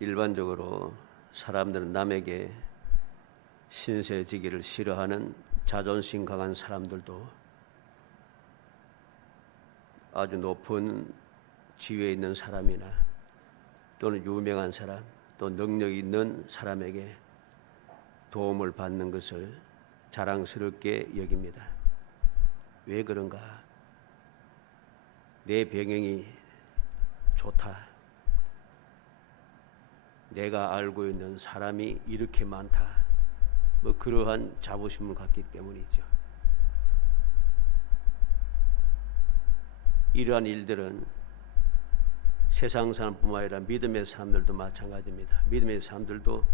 일반적으로 사람들은 남에게 신세지기를 싫어하는 자존심 강한 사람들도 아주 높은 지위에 있는 사람이나 또는 유명한 사람 또 능력 있는 사람에게 도움을 받는 것을 자랑스럽게 여깁니다. 왜 그런가? 내 병행이 좋다. 내가 알고 있는 사람이 이렇게 많다. 뭐 그러한 자부심을 갖기 때문이죠. 이러한 일들은 세상 사람뿐만 아니라 믿음의 사람들도 마찬가지입니다. 믿음의 사람들도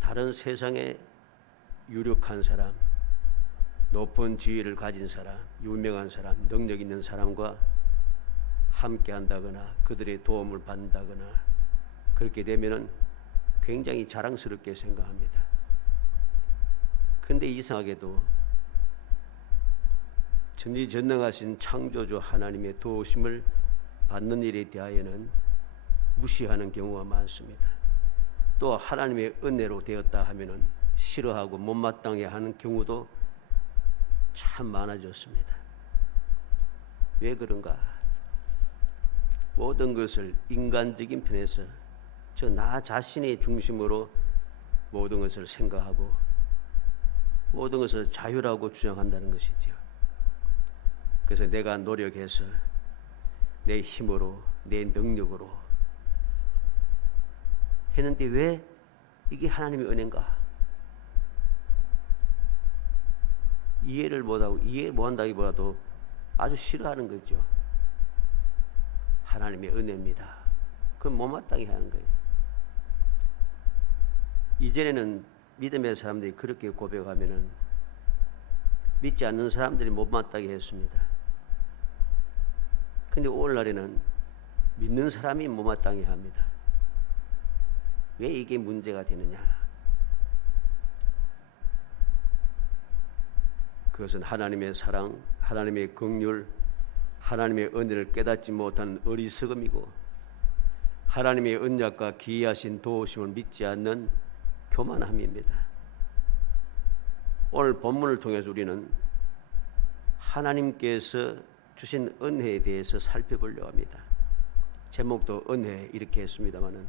다른 세상에 유력한 사람, 높은 지위를 가진 사람, 유명한 사람, 능력 있는 사람과 함께 한다거나 그들의 도움을 받는다거나 그렇게 되면은 굉장히 자랑스럽게 생각합니다. 그런데 이상하게도 전지전능하신 창조주 하나님의 도우심을 받는 일에 대하여는 무시하는 경우가 많습니다. 또 하나님의 은혜로 되었다 하면은 싫어하고 못마땅해 하는 경우도 참 많아졌습니다. 왜 그런가? 모든 것을 인간적인 편에서 저 나 자신의 중심으로 모든 것을 생각하고 모든 것을 자유라고 주장한다는 것이죠. 그래서 내가 노력해서 내 힘으로 내 능력으로 했는데 왜 이게 하나님의 은혜인가? 이해를 못하고 이해 못한다기보다도 아주 싫어하는 거죠. 하나님의 은혜입니다. 그건 못마땅해 하는 거예요. 이전에는 믿음의 사람들이 그렇게 고백하면은 믿지 않는 사람들이 못마땅해 했습니다. 근데 오늘날에는 믿는 사람이 못마땅해 합니다. 왜 이게 문제가 되느냐? 그것은 하나님의 사랑, 하나님의 긍휼, 하나님의 은혜를 깨닫지 못하는 어리석음이고 하나님의 언약과 기이하신 도우심을 믿지 않는 교만함입니다. 오늘 본문을 통해서 우리는 하나님께서 주신 은혜에 대해서 살펴보려고 합니다. 제목도 은혜 이렇게 했습니다마는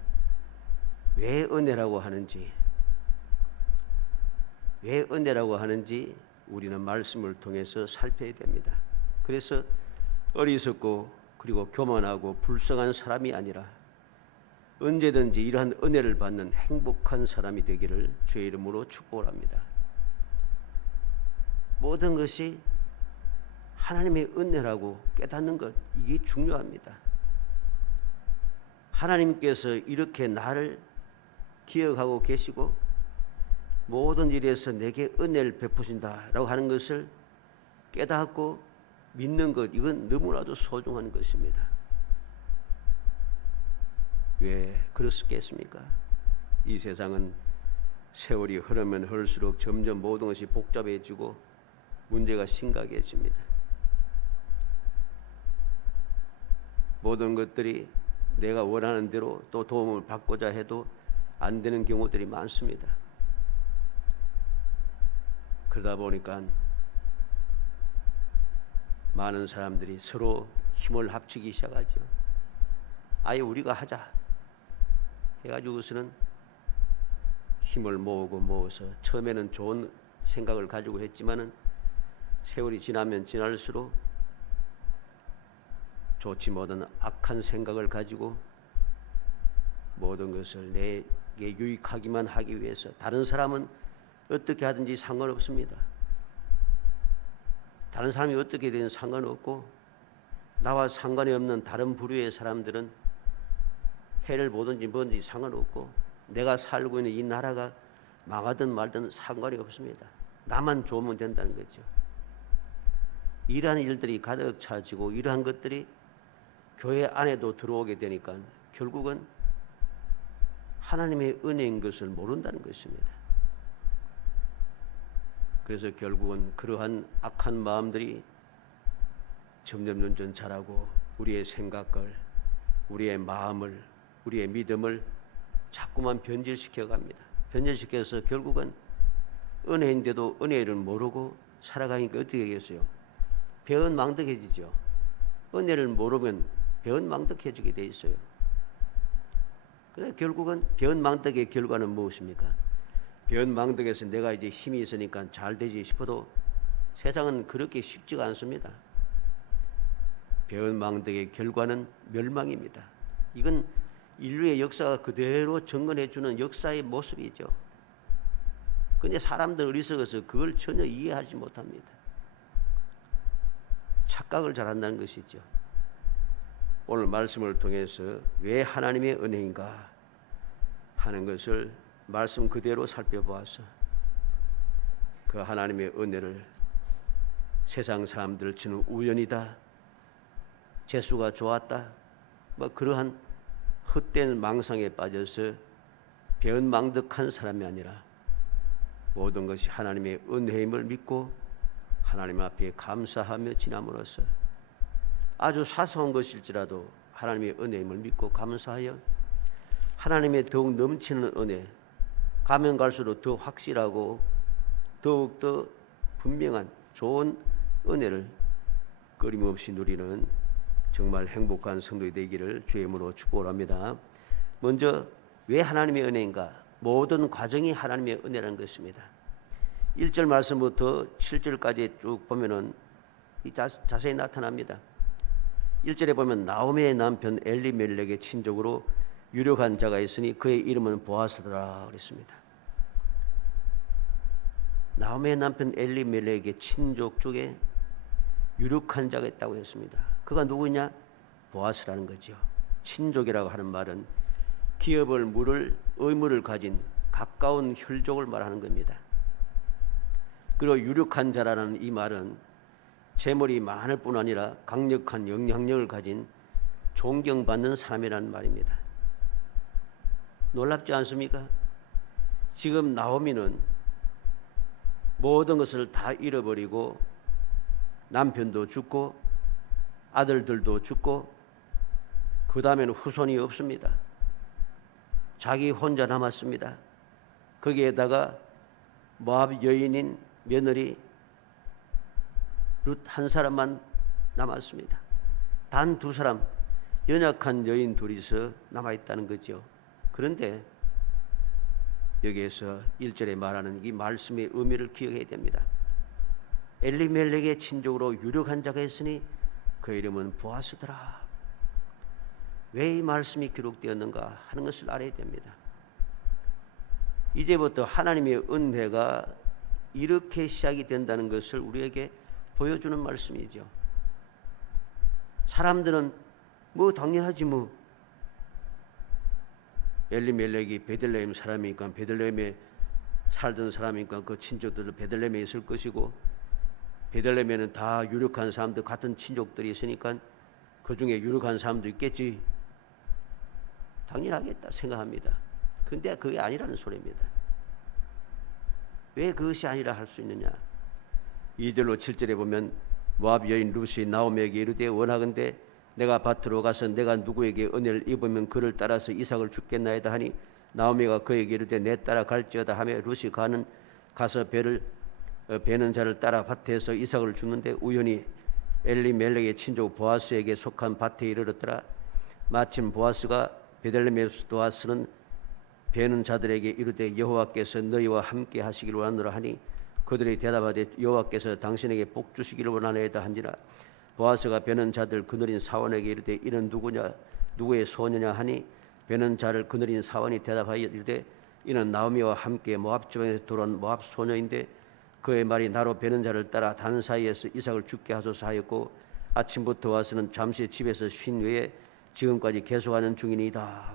왜 은혜라고 하는지 우리는 말씀을 통해서 살펴야 됩니다. 그래서 어리석고 그리고 교만하고 불쌍한 사람이 아니라 언제든지 이러한 은혜를 받는 행복한 사람이 되기를 주의 이름으로 축복을 합니다. 모든 것이 하나님의 은혜라고 깨닫는 것, 이게 중요합니다. 하나님께서 이렇게 나를 기억하고 계시고 모든 일에서 내게 은혜를 베푸신다라고 하는 것을 깨닫고 믿는 것, 이건 너무나도 소중한 것입니다. 왜 그렇겠습니까? 이 세상은 세월이 흐르면 흐를수록 점점 모든 것이 복잡해지고 문제가 심각해집니다. 모든 것들이 내가 원하는 대로 또 도움을 받고자 해도 안 되는 경우들이 많습니다. 그러다 보니까 많은 사람들이 서로 힘을 합치기 시작하죠. 아예 우리가 하자 해가지고서는 힘을 모어서 처음에는 좋은 생각을 가지고 했지만은 세월이 지나면 지날수록 좋지 못한 악한 생각을 가지고 모든 것을 내게 유익하기만 하기 위해서 다른 사람은 어떻게 하든지 상관없습니다. 다른 사람이 어떻게 되든 상관없고 나와 상관이 없는 다른 부류의 사람들은 해를 보든지 뭐든지 상관없고 내가 살고 있는 이 나라가 망하든 말든 상관이 없습니다. 나만 좋으면 된다는 거죠. 이러한 일들이 가득 차지고 이러한 것들이 교회 안에도 들어오게 되니까 결국은 하나님의 은혜인 것을 모른다는 것입니다. 그래서 결국은 그러한 악한 마음들이 점점 자라고 우리의 생각을, 우리의 마음을 우리의 믿음을 자꾸만 변질시켜 갑니다. 변질시켜서 결국은 은혜인데도 은혜를 모르고 살아가니까 어떻게 되겠어요? 배은망덕해지죠. 은혜를 모르면 배은망덕해지게 돼 있어요. 그래서 결국은 배은망덕의 결과는 무엇입니까? 배은망덕에서 내가 이제 힘이 있으니까 잘 되지 싶어도 세상은 그렇게 쉽지가 않습니다. 배은망덕의 결과는 멸망입니다. 이건 인류의 역사가 그대로 증언해주는 역사의 모습이죠. 그런데 사람들 어리석어서 그걸 전혀 이해하지 못합니다. 착각을 잘한다는 것이죠. 오늘 말씀을 통해서 왜 하나님의 은혜인가 하는 것을 말씀 그대로 살펴보아서 그 하나님의 은혜를 세상 사람들 주는 우연이다, 재수가 좋았다, 뭐 그러한 헛된 망상에 빠져서 배은망덕한 사람이 아니라 모든 것이 하나님의 은혜임을 믿고 하나님 앞에 감사하며 지남으로써 아주 사소한 것일지라도 하나님의 은혜임을 믿고 감사하여 하나님의 더욱 넘치는 은혜, 가면 갈수록 더 확실하고 더욱더 분명한 좋은 은혜를 끊임없이 누리는 정말 행복한 성도이 되기를 주의 이름으로 축복을 합니다. 먼저 왜 하나님의 은혜인가? 모든 과정이 하나님의 은혜라는 것입니다. 1절 말씀부터 7절까지 쭉 보면은 자세히 나타납니다. 1절에 보면 나오미의 남편 엘리멜렉의 친족으로 유력한 자가 있으니 그의 이름은 보아스더라 그랬습니다. 나오미의 남편 엘리멜렉의 친족 중에 유력한 자가 있다고 했습니다. 그가 누구냐? 보아스라는 거죠. 친족이라고 하는 말은 기업을 물을 의무를 가진 가까운 혈족을 말하는 겁니다. 그리고 유력한 자라는 이 말은 재물이 많을 뿐 아니라 강력한 영향력을 가진 존경받는 사람이라는 말입니다. 놀랍지 않습니까? 지금 나오미는 모든 것을 다 잃어버리고 남편도 죽고 아들들도 죽고 그 다음에는 후손이 없습니다. 자기 혼자 남았습니다. 거기에다가 모압 여인인 며느리 룻 한 사람만 남았습니다. 단 두 사람, 연약한 여인 둘이서 남아있다는 거죠. 그런데 여기에서 1절에 말하는 이 말씀의 의미를 기억해야 됩니다. 엘리멜렉의 친족으로 유력한 자가 있으니 그 이름은 보아스더라. 왜 이 말씀이 기록되었는가 하는 것을 알아야 됩니다. 이제부터 하나님의 은혜가 이렇게 시작이 된다는 것을 우리에게 보여주는 말씀이죠. 사람들은 뭐 당연하지 뭐. 엘리멜렉이 베들레헴 사람이니까 베들레헴에 살던 사람이니까 그 친족들도 베들레헴에 있을 것이고 베들레헴에는 다 유력한 사람들 같은 친족들이 있으니까 그 중에 유력한 사람도 있겠지. 당연하겠다 생각합니다. 근데 그게 아니라는 소리입니다. 왜 그것이 아니라 할 수 있느냐? 2절로 7절에 보면 모압 여인 룻이 나오미에게 이르되 원하건대 내가 밭으로 가서 내가 누구에게 은혜를 입으면 그를 따라서 이삭을 주겠나이다 하니 나오미가 그에게 이르되 내 따라 갈지어다 하며 룻이 가서 베는 자를 따라 밭에서 이삭을 주는데 우연히 엘리멜렉의 친족 보아스에게 속한 밭에 이르렀더라. 마침 보아스가 베들레헴에서 도와서는 베는 자들에게 이르되 여호와께서 너희와 함께 하시기를 원하노라 하니 그들이 대답하되 여호와께서 당신에게 복 주시기를 원하나이다 한지라. 보아스가 베는 자들 그늘인 사원에게 이르되 이는 누구냐 누구의 소녀냐 하니 베는 자를 그늘인 사원이 대답하여 이르되 이는 나오미와 함께 모압 지방에서 돌아온 모압 소녀인데 그의 말이 나로 베는 자를 따라 단 사이에서 이삭을 죽게 하소서 하였고 아침부터 와서는 잠시 집에서 쉰 후에 지금까지 계속하는 중이니이다.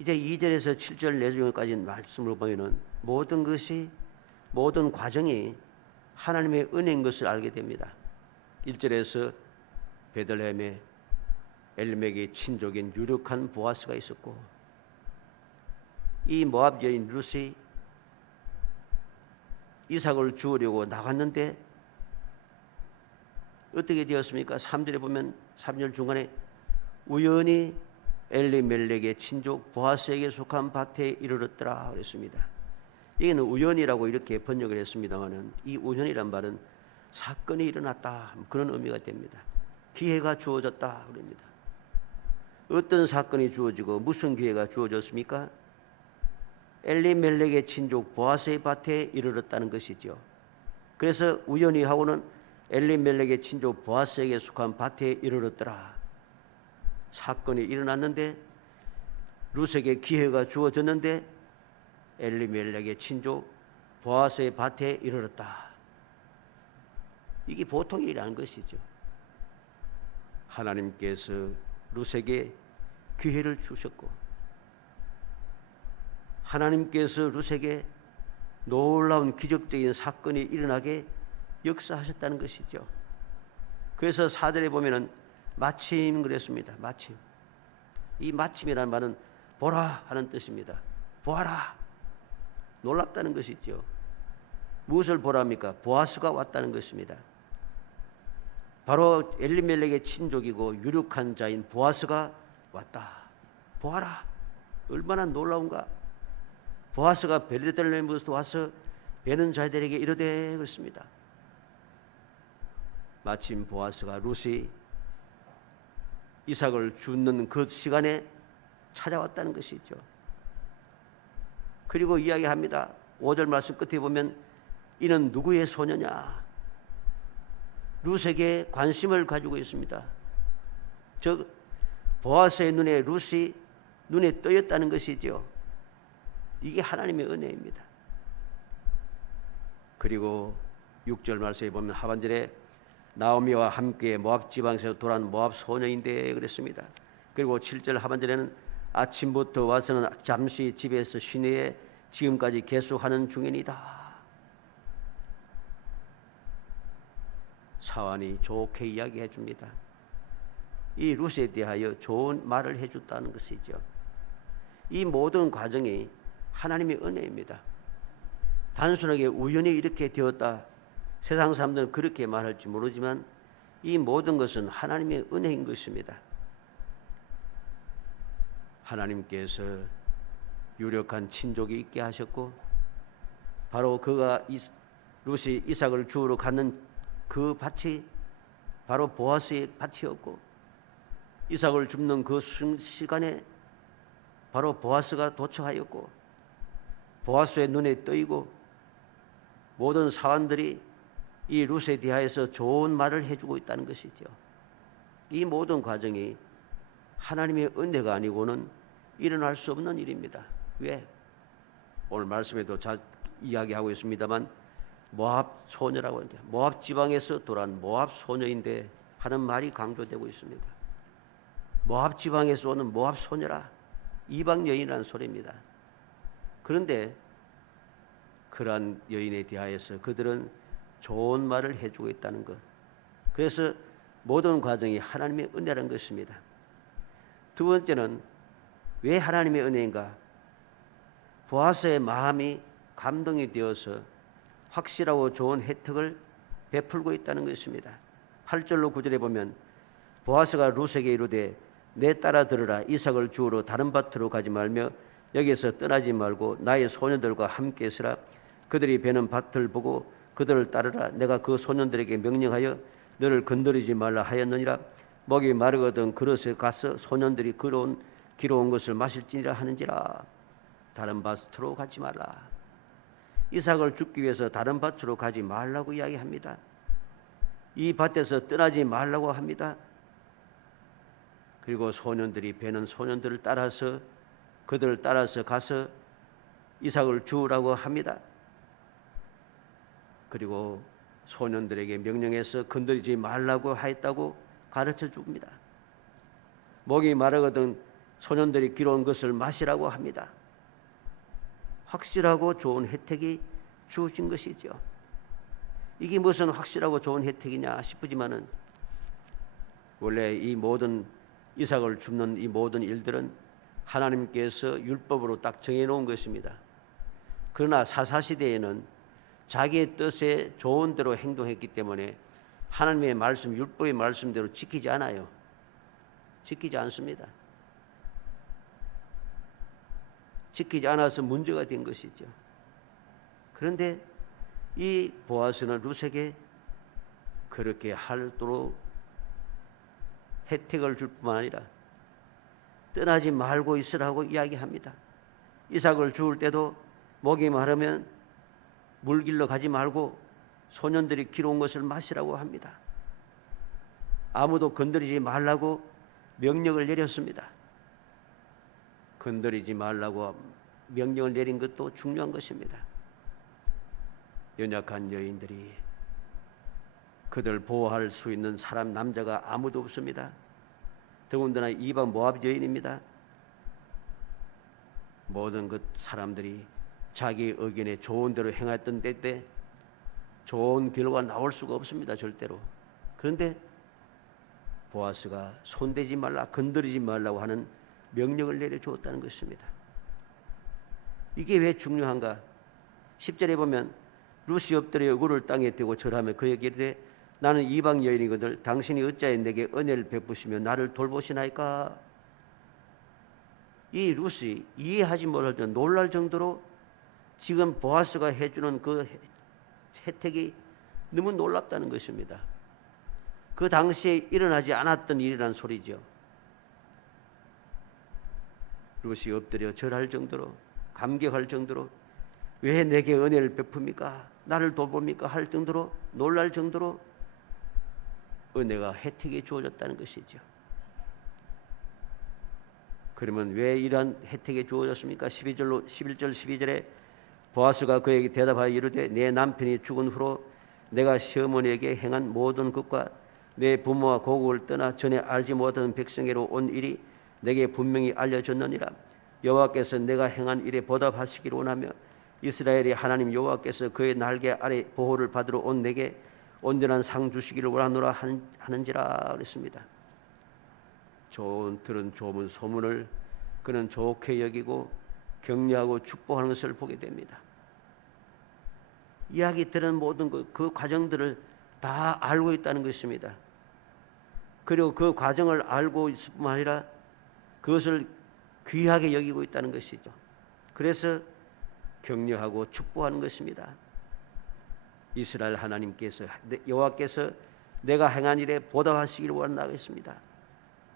이제 2절에서 7절 내용까지 말씀을 보면은 모든 과정이 하나님의 은혜인 것을 알게 됩니다. 1절에서 베들레헴에 엘리멜렉의 친족인 유력한 보아스가 있었고 이 모압 여인 룻이 이삭을 주우려고 나갔는데 어떻게 되었습니까? 3절에 보면 3절 중간에 우연히 엘리멜렉의 친족 보아스에게 속한 밭에 이르렀더라 그랬습니다. 이게는 우연이라고 이렇게 번역을 했습니다만은 이 우연이란 말은 사건이 일어났다 그런 의미가 됩니다. 기회가 주어졌다 그럽니다. 어떤 사건이 주어지고 무슨 기회가 주어졌습니까? 엘리멜렉의 친족 보아스의 밭에 이르렀다는 것이죠. 그래서 우연히 하고는 엘리멜렉의 친족 보아스에게 속한 밭에 이르렀더라. 사건이 일어났는데 룻에게 기회가 주어졌는데 엘리멜렉의 친족 보아스의 밭에 이르렀다. 이게 보통 일이라는 것이죠. 하나님께서 룻에게 기회를 주셨고 하나님께서 룻에게 놀라운 기적적인 사건이 일어나게 역사하셨다는 것이죠. 그래서 4절에 보면은 마침 그랬습니다. 마침. 이 마침이라는 말은 보라 하는 뜻입니다. 보아라. 놀랍다는 것이죠. 무엇을 보랍니까? 보아스가 왔다는 것입니다. 바로 엘리멜렉의 친족이고 유력한 자인 보아스가 왔다. 보아라. 얼마나 놀라운가. 보아스가 베들레헴에서 와서 베는 자들에게 이르되 그렇습니다. 마침 보아스가 룻이 이삭을 죽는 그 시간에 찾아왔다는 것이죠. 그리고 이야기합니다. 5절 말씀 끝에 보면 이는 누구의 소녀냐? 룻에게 관심을 가지고 있습니다. 즉 보아스의 눈에 룻이 눈에 떠였다는 것이죠. 이게 하나님의 은혜입니다. 그리고 6절 말씀에 보면 하반절에 나오미와 함께 모압 지방에서 돌아온 모압 소녀인데 그랬습니다. 그리고 7절 하반절에는 아침부터 와서는 잠시 집에서 쉬내에 지금까지 계속하는 중이니다. 사환이 좋게 이야기해 줍니다. 이 룻에 대하여 좋은 말을 해줬다는 것이죠. 이 모든 과정이 하나님의 은혜입니다. 단순하게 우연히 이렇게 되었다. 세상 사람들은 그렇게 말할지 모르지만 이 모든 것은 하나님의 은혜인 것입니다. 하나님께서 유력한 친족이 있게 하셨고 바로 그가 룻이 이삭을 주우러 가는 그 밭이 바로 보아스의 밭이었고 이삭을 줍는 그 시간에 바로 보아스가 도착하였고 보아스의 눈에 떠이고 모든 사람들이 이 룻에 대하여서 좋은 말을 해주고 있다는 것이죠. 이 모든 과정이 하나님의 은혜가 아니고는 일어날 수 없는 일입니다. 왜? 오늘 말씀에도 이야기하고 있습니다만 모압 소녀라고 하는데 모압 지방에서 돌아온 모압 소녀인데 하는 말이 강조되고 있습니다. 모압 지방에서 오는 모압 소녀라. 이방 여인이라는 소리입니다. 그런데 그러한 여인에 대하여서 그들은 좋은 말을 해주고 있다는 것. 그래서 모든 과정이 하나님의 은혜라는 것입니다. 두 번째는 왜 하나님의 은혜인가? 보아스의 마음이 감동이 되어서 확실하고 좋은 혜택을 베풀고 있다는 것입니다. 8절로 9절에 보면 보아스가 룻에게 이르되 내 따라 들으라. 이삭을 주우러 다른 밭으로 가지 말며 여기서 떠나지 말고 나의 소년들과 함께 있으라. 그들이 베는 밭을 보고 그들을 따르라. 내가 그 소년들에게 명령하여 너를 건드리지 말라 하였느니라. 목이 마르거든 그릇에 가서 소년들이 기로운 것을 마실지니라 하는지라. 다른 밭으로 가지 말라. 이삭을 죽기 위해서 다른 밭으로 가지 말라고 이야기합니다. 이 밭에서 떠나지 말라고 합니다. 그리고 소년들이 베는 소년들을 따라서 그들을 따라서 가서 이삭을 주우라고 합니다. 그리고 소년들에게 명령해서 건드리지 말라고 하였다고 가르쳐 줍니다. 목이 마르거든 소년들이 기로운 것을 마시라고 합니다. 확실하고 좋은 혜택이 주어진 것이죠. 이게 무슨 확실하고 좋은 혜택이냐 싶으지만은 원래 이 모든 이삭을 줍는 이 모든 일들은 하나님께서 율법으로 딱 정해놓은 것입니다. 그러나 사사시대에는 자기의 뜻에 좋은 대로 행동했기 때문에 하나님의 말씀, 율법의 말씀대로 지키지 않아요. 지키지 않습니다. 지키지 않아서 문제가 된 것이죠. 그런데 이 보아스는 룻에게 그렇게 하도록 혜택을 줄 뿐만 아니라 떠나지 말고 있으라고 이야기합니다. 이삭을 주울 때도 목이 마르면 물 길러 가지 말고 소년들이 길어온 것을 마시라고 합니다. 아무도 건드리지 말라고 명령을 내렸습니다. 건드리지 말라고 명령을 내린 것도 중요한 것입니다. 연약한 여인들이 그들 보호할 수 있는 사람 남자가 아무도 없습니다. 더군다나 이방 모압 여인입니다. 모든 그 사람들이 자기 의견에 좋은 대로 행했던 때 좋은 결과가 나올 수가 없습니다. 절대로. 그런데 보아스가 손대지 말라, 건드리지 말라고 하는 명령을 내려주었다는 것입니다. 이게 왜 중요한가? 10절에 보면 룻이 엎드려 얼굴을 땅에 대고 절하며 그에게 이르되 나는 이방 여인이거늘 당신이 어찌하여 내게 은혜를 베푸시며 나를 돌보시나이까? 이 룻이 이해하지 못할 때 놀랄 정도로 지금 보아스가 해주는 그 혜택이 너무 놀랍다는 것입니다. 그 당시에 일어나지 않았던 일이란 소리죠. 룻이 엎드려 절할 정도로, 감격할 정도로, 왜 내게 은혜를 베풉니까? 나를 돌봅니까? 할 정도로, 놀랄 정도로 은혜가 혜택이 주어졌다는 것이죠. 그러면 왜 이러한 혜택이 주어졌습니까? 11절 12절에 보아스가 그에게 대답하여 이르되 내 남편이 죽은 후로 내가 시어머니에게 행한 모든 것과 내 부모와 고국을 떠나 전에 알지 못하던 백성에로 온 일이 내게 분명히 알려졌느니라. 여호와께서 내가 행한 일에 보답하시기를 원하며 이스라엘의 하나님 여호와께서 그의 날개 아래 보호를 받으러 온 내게 온전한 상 주시기를 원하노라 하는지라 그랬습니다. 들은 좋은 소문을 그는 좋게 여기고 격려하고 축복하는 것을 보게 됩니다. 이야기 들은 모든 그 과정들을 다 알고 있다는 것입니다. 그리고 그 과정을 알고 있을 뿐만 아니라 그것을 귀하게 여기고 있다는 것이죠. 그래서 격려하고 축복하는 것입니다. 이스라엘 하나님께서 여호와께서 내가 행한 일에 보답하시기를 원하겠습니다.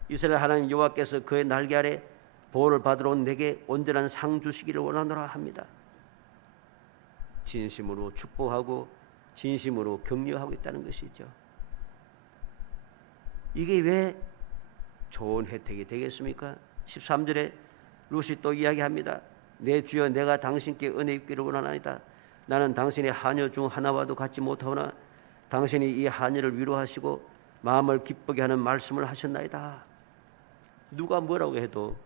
이스라엘 하나님 여호와께서 그의 날개 아래 보호를 받으러 온 내게 온전한 상 주시기를 원하노라 합니다. 진심으로 축복하고 진심으로 격려하고 있다는 것이죠. 이게 왜 좋은 혜택이 되겠습니까? 13절에 룻이 또 이야기합니다. 내 주여 내가 당신께 은혜 입기를 원하나이다. 나는 당신의 하녀 중 하나와도 같지 못하오나 당신이 이 하녀를 위로하시고 마음을 기쁘게 하는 말씀을 하셨나이다. 누가 뭐라고 해도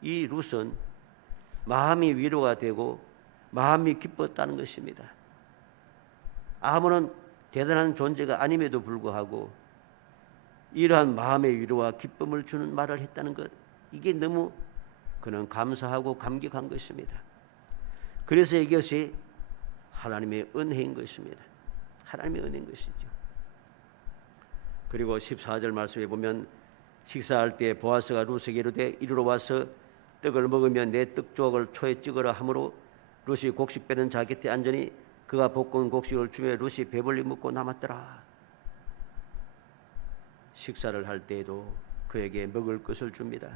이 룻은 마음이 위로가 되고 마음이 기뻤다는 것입니다. 아무런 대단한 존재가 아님에도 불구하고 이러한 마음의 위로와 기쁨을 주는 말을 했다는 것, 이게 너무 그는 감사하고 감격한 것입니다. 그래서 이것이 하나님의 은혜인 것입니다. 하나님의 은혜인 것이죠. 그리고 14절 말씀에 보면 식사할 때 보아스가 룻에게 이르되 이리로 와서 떡을 먹으면 내 떡조각을 초에 찍으라 하므로 룻이 곡식 빼는 자 곁에 앉으니 그가 볶은 곡식을 주며 룻이 배불리 먹고 남았더라. 식사를 할 때에도 그에게 먹을 것을 줍니다.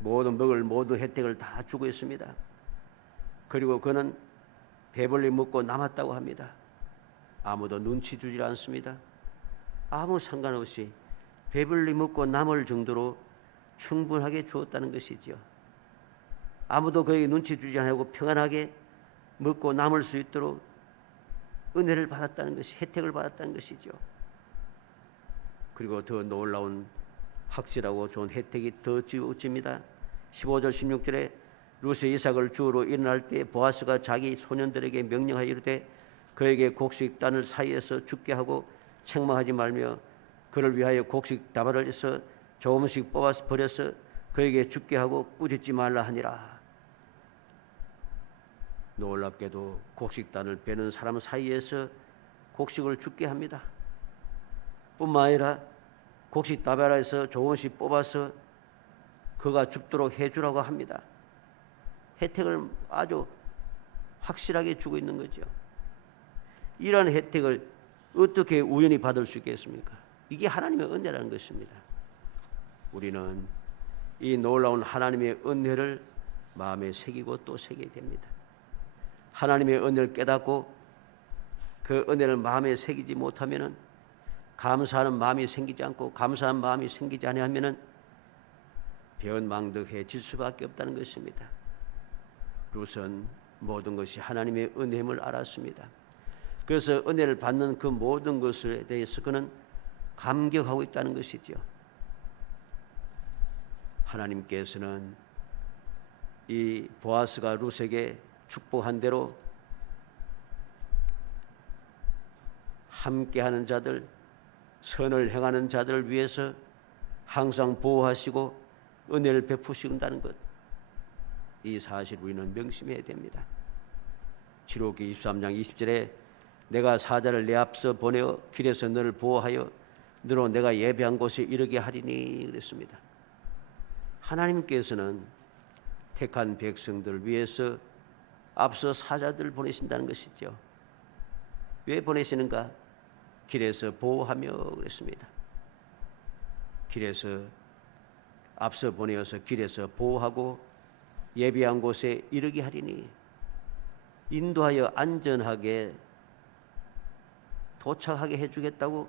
모든 혜택을 다 주고 있습니다. 그리고 그는 배불리 먹고 남았다고 합니다. 아무도 눈치 주질 않습니다. 아무 상관없이 배불리 먹고 남을 정도로 충분하게 주었다는 것이죠. 아무도 그에게 눈치 주지 않고 평안하게 먹고 남을 수 있도록 은혜를 받았다는 것이, 혜택을 받았다는 것이죠. 그리고 더 놀라운 확실하고 좋은 혜택이 더 지어집니다. 15절 16절에 룻이 이삭을 주우러 일어날 때 보아스가 자기 소년들에게 명령하여 이르되 그에게 곡식 단을 사이에서 죽게 하고 책망하지 말며 그를 위하여 곡식 다발을 해서 조금씩 뽑아서 버려서 그에게 죽게 하고 꾸짖지 말라 하니라. 놀랍게도 곡식단을 베는 사람 사이에서 곡식을 죽게 합니다. 뿐만 아니라 곡식 다발에서 조금씩 뽑아서 그가 죽도록 해주라고 합니다. 혜택을 아주 확실하게 주고 있는 거죠. 이러한 혜택을 어떻게 우연히 받을 수 있겠습니까? 이게 하나님의 은혜라는 것입니다. 우리는 이 놀라운 하나님의 은혜를 마음에 새기고 또 새기게 됩니다. 하나님의 은혜를 깨닫고 그 은혜를 마음에 새기지 못하면은, 감사하는 마음이 생기지 않고 감사한 마음이 생기지 아니하면은 배은망덕해질 수밖에 없다는 것입니다. 룻은 모든 것이 하나님의 은혜임을 알았습니다. 그래서 은혜를 받는 그 모든 것에 대해서 그는 감격하고 있다는 것이죠. 하나님께서는 이 보아스가 룻에게 축복한 대로 함께하는 자들, 선을 행하는 자들을 위해서 항상 보호하시고 은혜를 베푸신다는 것, 이 사실 우리는 명심해야 됩니다. 지록기 23장 20절에 내가 사자를 내 앞서 보내어 길에서 너를 보호하여 너로 내가 예배한 곳에 이르게 하리니 그랬습니다. 하나님께서는 택한 백성들을 위해서 앞서 사자들을 보내신다는 것이죠. 왜 보내시는가? 길에서 보호하며 그랬습니다. 길에서 앞서 보내어서 길에서 보호하고 예비한 곳에 이르게 하리니, 인도하여 안전하게 도착하게 해주겠다고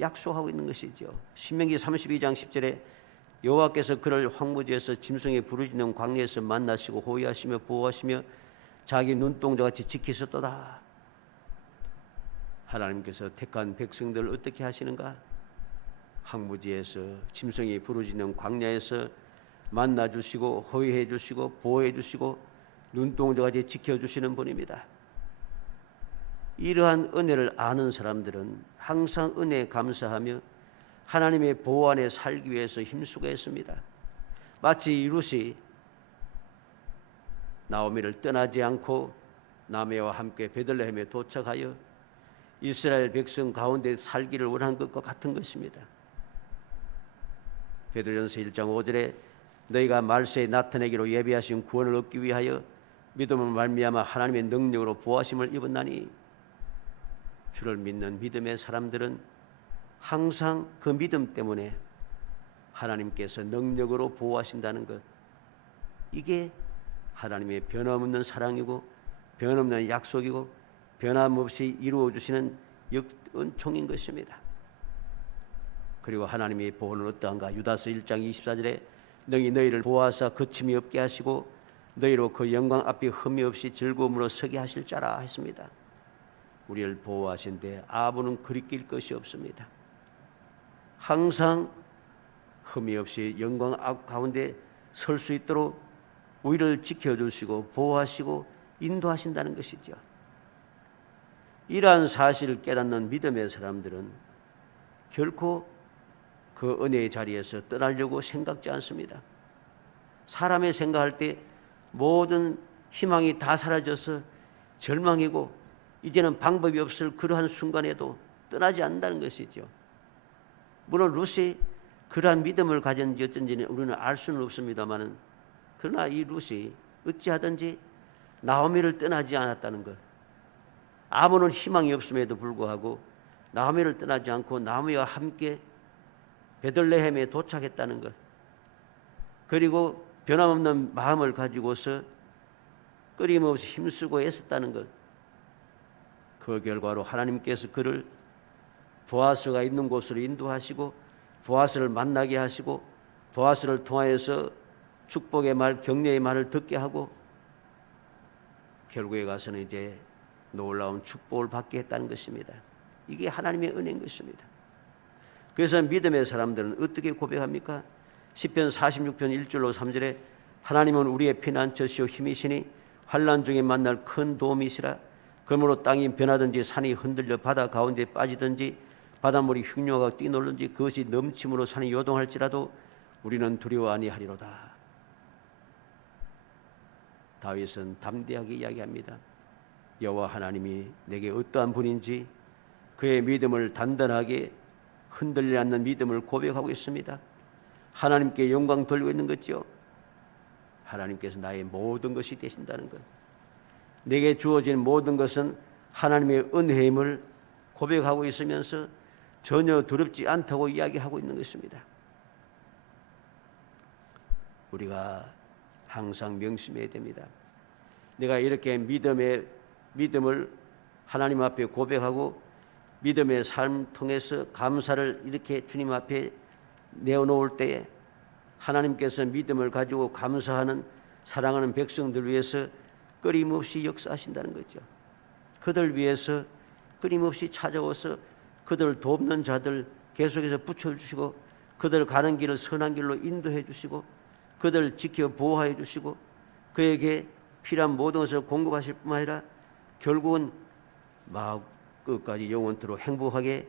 약속하고 있는 것이죠. 신명기 32장 10절에 여호와께서 그를 황무지에서 짐승의 부르짖는 광야에서 만나시고 호위하시며 보호하시며 자기 눈동자같이 지키셨도다. 하나님께서 택한 백성들을 어떻게 하시는가? 황무지에서 짐승이 부르짖는 광야에서 만나주시고 호위해 주시고 보호해 주시고 눈동자같이 지켜주시는 분입니다. 이러한 은혜를 아는 사람들은 항상 은혜에 감사하며 하나님의 보호 안에 살기 위해서 힘쓰고 했습니다. 마치 룻이 나오미를 떠나지 않고 나메와 함께 베들레헴에 도착하여 이스라엘 백성 가운데 살기를 원한 것과 같은 것입니다. 베드로전서 1장 5절에 너희가 말세에 나타내기로 예비하신 구원을 얻기 위하여 믿음을 말미암아 하나님의 능력으로 보호하심을 입었나니, 주를 믿는 믿음의 사람들은 항상 그 믿음 때문에 하나님께서 능력으로 보호하신다는 것, 이게 하나님의 변함없는 사랑이고 변함없는 약속이고 변함없이 이루어주시는 은총인 것입니다. 그리고 하나님의 보호는 어떠한가? 유다서 1장 24절에 능히 너희를 보호하사 거침이 없게 하시고 너희로 그 영광 앞에 흠이 없이 즐거움으로 서게 하실 자라 했습니다. 우리를 보호하신데 아부는 그리낄 것이 없습니다. 항상 흠이 없이 영광 가운데 설 수 있도록 우리를 지켜주시고 보호하시고 인도하신다는 것이죠. 이러한 사실을 깨닫는 믿음의 사람들은 결코 그 은혜의 자리에서 떠나려고 생각지 않습니다. 사람의 생각할 때 모든 희망이 다 사라져서 절망이고 이제는 방법이 없을 그러한 순간에도 떠나지 않는다는 것이죠. 물론 룻이 그러한 믿음을 가졌는지 어쩐지는 우리는 알 수는 없습니다만은, 그러나 이 룻이 어찌하든지 나오미를 떠나지 않았다는 것, 아무런 희망이 없음에도 불구하고 나오미를 떠나지 않고 나오미와 함께 베들레헴에 도착했다는 것, 그리고 변함없는 마음을 가지고서 끊임없이 힘쓰고 애썼다는 것, 그 결과로 하나님께서 그를 보아스가 있는 곳으로 인도하시고 보아스를 만나게 하시고 보아스를 통하여서 축복의 말, 격려의 말을 듣게 하고 결국에 가서는 이제 놀라운 축복을 받게 했다는 것입니다. 이게 하나님의 은혜인 것입니다. 그래서 믿음의 사람들은 어떻게 고백합니까? 시편 46편 1절로 3절에 하나님은 우리의 피난처시오 힘이시니 환난 중에 만날 큰 도움이시라. 그러므로 땅이 변하든지 산이 흔들려 바다 가운데 빠지든지 바닷물이 흉흉하고 뛰놀든지 그것이 넘침으로 산이 요동할지라도 우리는 두려워 아니하리로다. 다윗은 담대하게 이야기합니다. 여호와 하나님이 내게 어떠한 분인지 그의 믿음을 단단하게 흔들리지 않는 믿음을 고백하고 있습니다. 하나님께 영광 돌리고 있는 거죠. 하나님께서 나의 모든 것이 되신다는 것. 내게 주어진 모든 것은 하나님의 은혜임을 고백하고 있으면서 전혀 두렵지 않다고 이야기하고 있는 것입니다. 우리가 항상 명심해야 됩니다. 내가 이렇게 믿음을 하나님 앞에 고백하고 믿음의 삶 통해서 감사를 이렇게 주님 앞에 내어놓을 때에 하나님께서 믿음을 가지고 감사하는 사랑하는 백성들 위해서 끊임없이 역사하신다는 거죠. 그들 위해서 끊임없이 찾아와서 그들 돕는 자들 계속해서 붙여주시고 그들 가는 길을 선한 길로 인도해 주시고 그들 지켜 보호해 주시고 그에게 필요한 모든 것을 공급하실 뿐만 아니라 결국은 마음 끝까지 영원토록 행복하게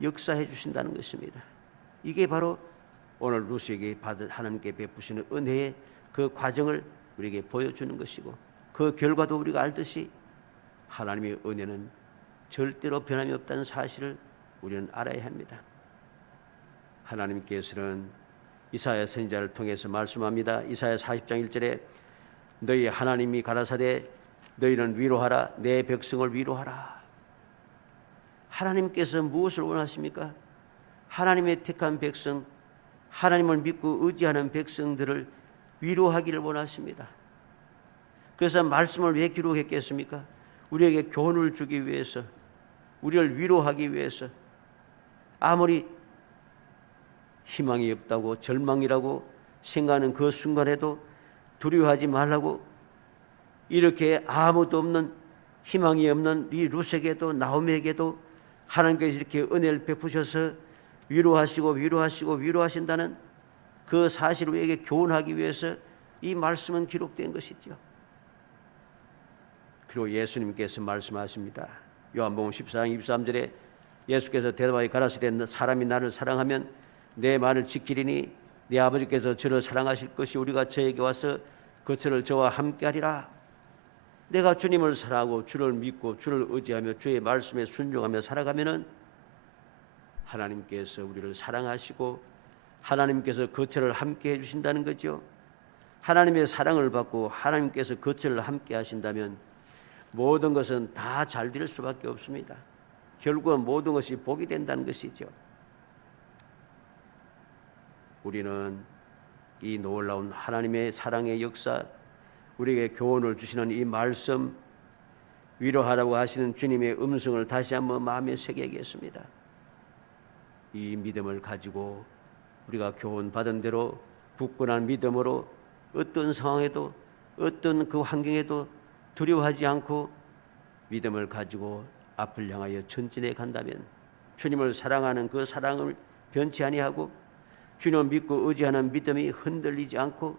역사해 주신다는 것입니다. 이게 바로 오늘 루시에게 받은 하나님께 베푸시는 은혜의 그 과정을 우리에게 보여주는 것이고 그 결과도 우리가 알듯이 하나님의 은혜는 절대로 변함이 없다는 사실을 우리는 알아야 합니다. 하나님께서는 이사야 선지자를 통해서 말씀합니다. 이사야 40장 1절에 너희 하나님이 가라사대 너희는 위로하라 내 백성을 위로하라. 하나님께서 무엇을 원하십니까? 하나님의 택한 백성, 하나님을 믿고 의지하는 백성들을 위로하기를 원하십니다. 그래서 말씀을 왜 기록했겠습니까? 우리에게 교훈을 주기 위해서, 우리를 위로하기 위해서. 아무리 희망이 없다고 절망이라고 생각하는 그 순간에도 두려워하지 말라고 이렇게 아무도 없는 희망이 없는 이 룻에게도 나오미에게도 하나님께서 이렇게 은혜를 베푸셔서 위로하신다는 그 사실을 우리에게 교훈하기 위해서 이 말씀은 기록된 것이죠. 그리고 예수님께서 말씀하십니다. 요한복음 14장 23절에 예수께서 대답하여 가라사대 사람이 나를 사랑하면 내 말을 지키리니 내 아버지께서 저를 사랑하실 것이 우리가 저에게 와서 그처를 저와 함께하리라. 내가 주님을 사랑하고 주를 믿고 주를 의지하며 주의 말씀에 순종하며 살아가면은 하나님께서 우리를 사랑하시고 하나님께서 그처를 함께 해주신다는 거죠. 하나님의 사랑을 받고 하나님께서 그처를 함께 하신다면 모든 것은 다 잘 될 수밖에 없습니다. 결국은 모든 것이 복이 된다는 것이죠. 우리는 이 놀라운 하나님의 사랑의 역사, 우리에게 교훈을 주시는 이 말씀, 위로하라고 하시는 주님의 음성을 다시 한번 마음에 새기겠습니다. 이 믿음을 가지고 우리가 교훈 받은 대로 굳건한 믿음으로 어떤 상황에도 어떤 그 환경에도 두려워하지 않고 믿음을 가지고 앞을 향하여 전진해 간다면 주님을 사랑하는 그 사랑을 변치 아니하고 주님을 믿고 의지하는 믿음이 흔들리지 않고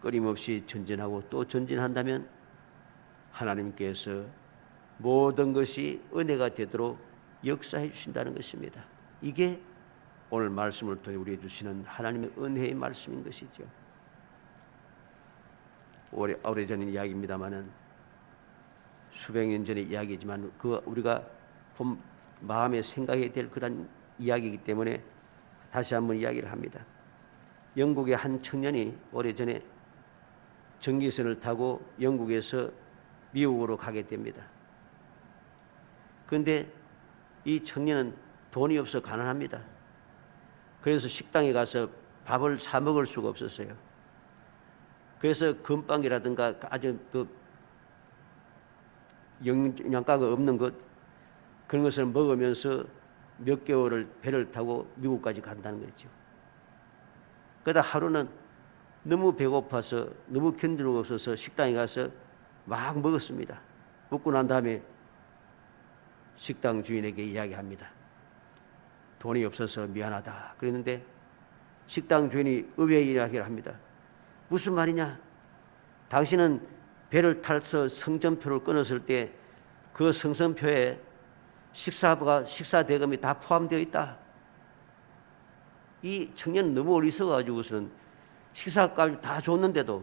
끊임없이 전진하고 또 전진한다면 하나님께서 모든 것이 은혜가 되도록 역사해 주신다는 것입니다. 이게 오늘 말씀을 통해 우리에게 주시는 하나님의 은혜의 말씀인 것이죠. 오래전 이야기입니다마는 수백 년 전의 이야기지만 그 우리가 마음에 생각해야 될 그런 이야기이기 때문에 다시 한번 이야기를 합니다. 영국의 한 청년이 오래전에 전기선을 타고 영국에서 미국으로 가게 됩니다. 그런데 이 청년은 돈이 없어 가난합니다. 그래서 식당에 가서 밥을 사 먹을 수가 없었어요. 그래서 건빵이라든가 아주 그 영양가가 없는 것 그런 것을 먹으면서 몇 개월을 배를 타고 미국까지 간다는 거죠. 그러다 하루는 너무 배고파서 너무 견딜 수가 없어서 식당에 가서 막 먹었습니다. 먹고 난 다음에 식당 주인에게 이야기합니다. 돈이 없어서 미안하다. 그랬는데 식당 주인이 의외의 이야기를 합니다. 무슨 말이냐? 당신은 배를 타서 성전표를 끊었을 때 그 성전표에 식사 대금이 다 포함되어 있다. 이 청년은 너무 어리석어가지고서는 식사값을 다 줬는데도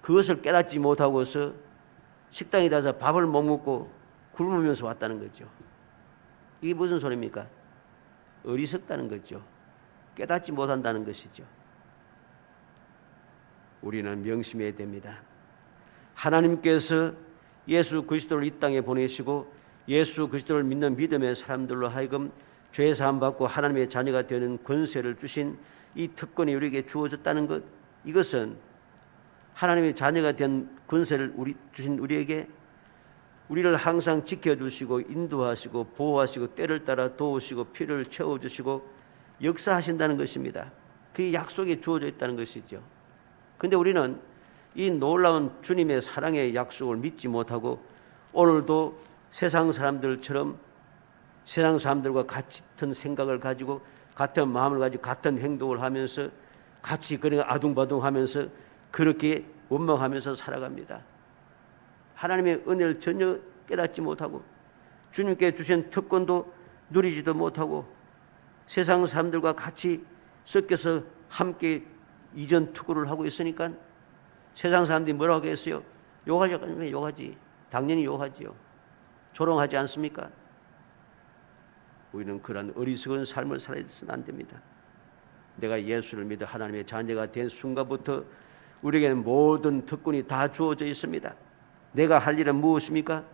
그것을 깨닫지 못하고서 식당에 가서 밥을 못 먹고 굶으면서 왔다는 거죠. 이게 무슨 소리입니까? 어리석다는 거죠. 깨닫지 못한다는 것이죠. 우리는 명심해야 됩니다. 하나님께서 예수 그리스도를 이 땅에 보내시고 예수 그리스도를 믿는 믿음의 사람들로 하여금 죄 사함 받고 하나님의 자녀가 되는 권세를 주신 이 특권이 우리에게 주어졌다는 것, 이것은 하나님의 자녀가 된 권세를 주신 우리에게 우리를 항상 지켜주시고 인도하시고 보호하시고 때를 따라 도우시고 필요를 채워주시고 역사하신다는 것입니다. 그 약속이 주어져 있다는 것이죠. 그런데 우리는 이 놀라운 주님의 사랑의 약속을 믿지 못하고 오늘도 세상 사람들처럼 세상 사람들과 같은 생각을 가지고 같은 마음을 가지고 같은 행동을 하면서 같이 그러니까 아둥바둥하면서 그렇게 원망하면서 살아갑니다. 하나님의 은혜를 전혀 깨닫지 못하고 주님께 주신 특권도 누리지도 못하고 세상 사람들과 같이 섞여서 함께 이전 투구를 하고 있으니까 세상 사람들이 뭐라고 했어요? 욕하지. 당연히 욕하지요. 조롱하지 않습니까? 우리는 그런 어리석은 삶을 살아서는 안 됩니다. 내가 예수를 믿어 하나님의 자녀가 된 순간부터 우리에게는 모든 특권이 다 주어져 있습니다. 내가 할 일은 무엇입니까?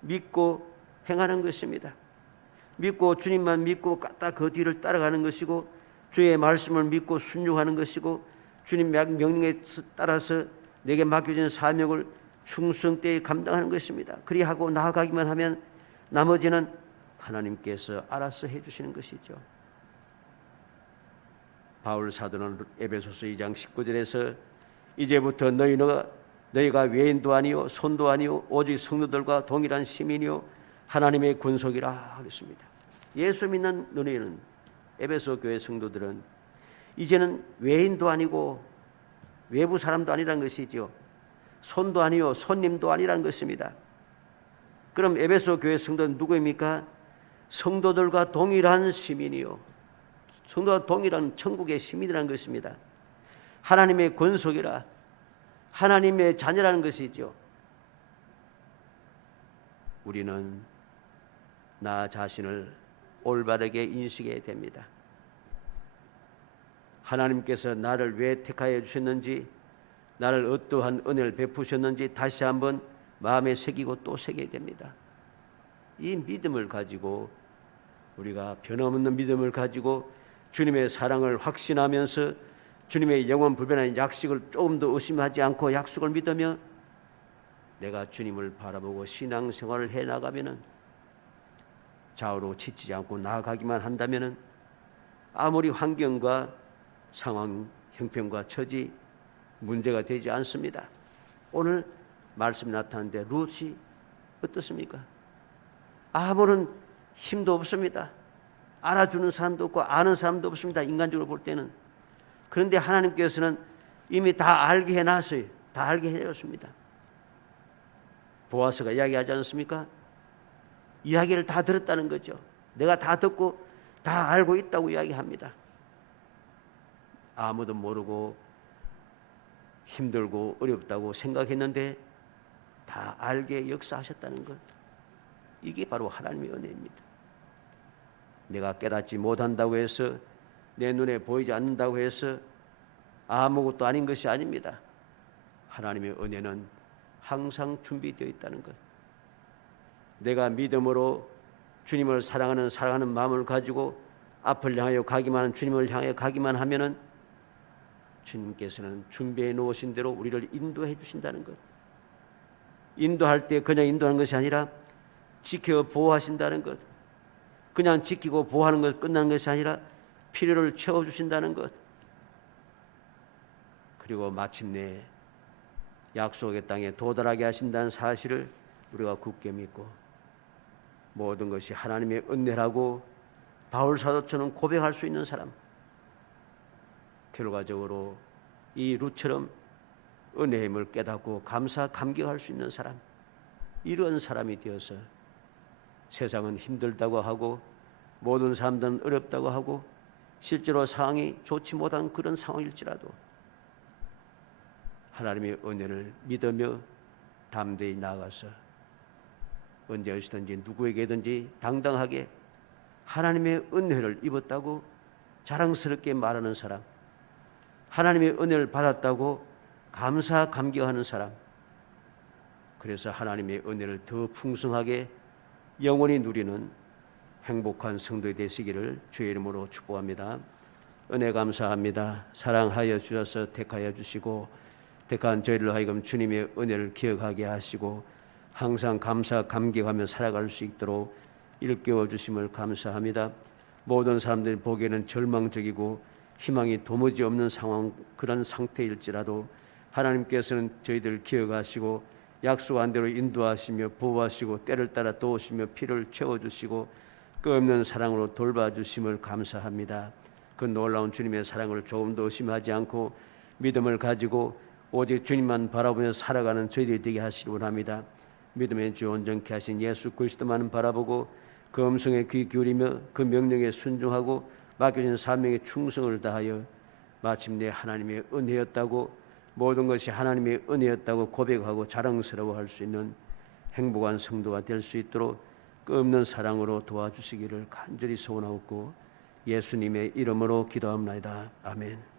믿고 행하는 것입니다. 믿고 주님만 믿고 딱 그 뒤를 따라가는 것이고 주의 말씀을 믿고 순종하는 것이고 주님 명령에 따라서 내게 맡겨진 사명을 충성되이 감당하는 것입니다. 그리하고 나아가기만 하면 나머지는 하나님께서 알아서 해주시는 것이죠. 바울 사도는 에베소서 2장 19절에서 이제부터 너희가 외인도 아니요 손도 아니요 오직 성도들과 동일한 시민이요 하나님의 권속이라 하겠습니다. 예수 믿는 너희는 에베소 교회 성도들은 이제는 외인도 아니고 외부 사람도 아니라는 것이죠. 손도 아니요 손님도 아니라는 것입니다. 그럼 에베소 교회 성도는 누구입니까? 성도들과 동일한 시민이요 성도와 동일한 천국의 시민이라는 것입니다. 하나님의 권속이라 하나님의 자녀라는 것이죠. 우리는 나 자신을 올바르게 인식해야 됩니다. 하나님께서 나를 왜 택하여 주셨는지, 나를 어떠한 은혜를 베푸셨는지 다시 한번 마음에 새기고 또 새겨야 됩니다. 이 믿음을 가지고 우리가 변함없는 믿음을 가지고 주님의 사랑을 확신하면서 주님의 영원 불변한 약속을 조금 더 의심하지 않고 약속을 믿으며 내가 주님을 바라보고 신앙생활을 해나가면은 좌우로 지치지 않고 나아가기만 한다면은 아무리 환경과 상황, 형편과 처지 문제가 되지 않습니다. 오늘 말씀이 나타났는데 룻이 어떻습니까? 아무런 힘도 없습니다. 알아주는 사람도 없고 아는 사람도 없습니다. 인간적으로 볼 때는. 그런데 하나님께서는 이미 다 알게 해놨어요. 다 알게 해줬습니다. 보아스가 이야기하지 않습니까? 이야기를 다 들었다는 거죠. 내가 다 듣고 다 알고 있다고 이야기합니다. 아무도 모르고 힘들고 어렵다고 생각했는데 다 알게 역사하셨다는 것. 이게 바로 하나님의 은혜입니다. 내가 깨닫지 못한다고 해서 내 눈에 보이지 않는다고 해서 아무것도 아닌 것이 아닙니다. 하나님의 은혜는 항상 준비되어 있다는 것. 내가 믿음으로 주님을 사랑하는 마음을 가지고 앞을 향하여 가기만 하는 주님을 향해 가기만 하면은 주님께서는 준비해 놓으신 대로 우리를 인도해 주신다는 것. 인도할 때 그냥 인도하는 것이 아니라 지켜 보호하신다는 것. 그냥 지키고 보호하는 것 끝나는 것이 아니라 필요를 채워주신다는 것. 그리고 마침내 약속의 땅에 도달하게 하신다는 사실을 우리가 굳게 믿고 모든 것이 하나님의 은혜라고 바울 사도처럼 고백할 수 있는 사람, 결과적으로 이 룻처럼 은혜의 힘을 깨닫고 감격할 수 있는 사람, 이런 사람이 되어서 세상은 힘들다고 하고 모든 사람들은 어렵다고 하고 실제로 상황이 좋지 못한 그런 상황일지라도 하나님의 은혜를 믿으며 담대히 나아가서 언제 어디든지 누구에게든지 당당하게 하나님의 은혜를 입었다고 자랑스럽게 말하는 사람, 하나님의 은혜를 받았다고 감사 감격하는 사람, 그래서 하나님의 은혜를 더 풍성하게 영원히 누리는 행복한 성도이 되시기를 주의 이름으로 축복합니다. 은혜 감사합니다. 사랑하여 주셔서 택하여 주시고 택한 저희를 하여금 주님의 은혜를 기억하게 하시고 항상 감사 감격하며 살아갈 수 있도록 일깨워 주심을 감사합니다. 모든 사람들이 보기에는 절망적이고 희망이 도무지 없는 상황, 그런 상태일지라도 하나님께서는 저희들 기억하시고 약속한 대로 인도하시며 보호하시고 때를 따라 도우시며 피를 채워주시고 끝없는 사랑으로 돌봐주심을 감사합니다. 그 놀라운 주님의 사랑을 조금도 의심하지 않고 믿음을 가지고 오직 주님만 바라보며 살아가는 저희들이 되게 하시기 원합니다. 믿음의 주 온전케 하신 예수 그리스도만 바라보고 그 음성에 귀 기울이며 그 명령에 순종하고 맡겨진 사명에 충성을 다하여 마침내 하나님의 은혜였다고, 모든 것이 하나님의 은혜였다고 고백하고 자랑스러워할 수 있는 행복한 성도가 될 수 있도록 끝없는 사랑으로 도와주시기를 간절히 소원하옵고 예수님의 이름으로 기도합니다. 아멘.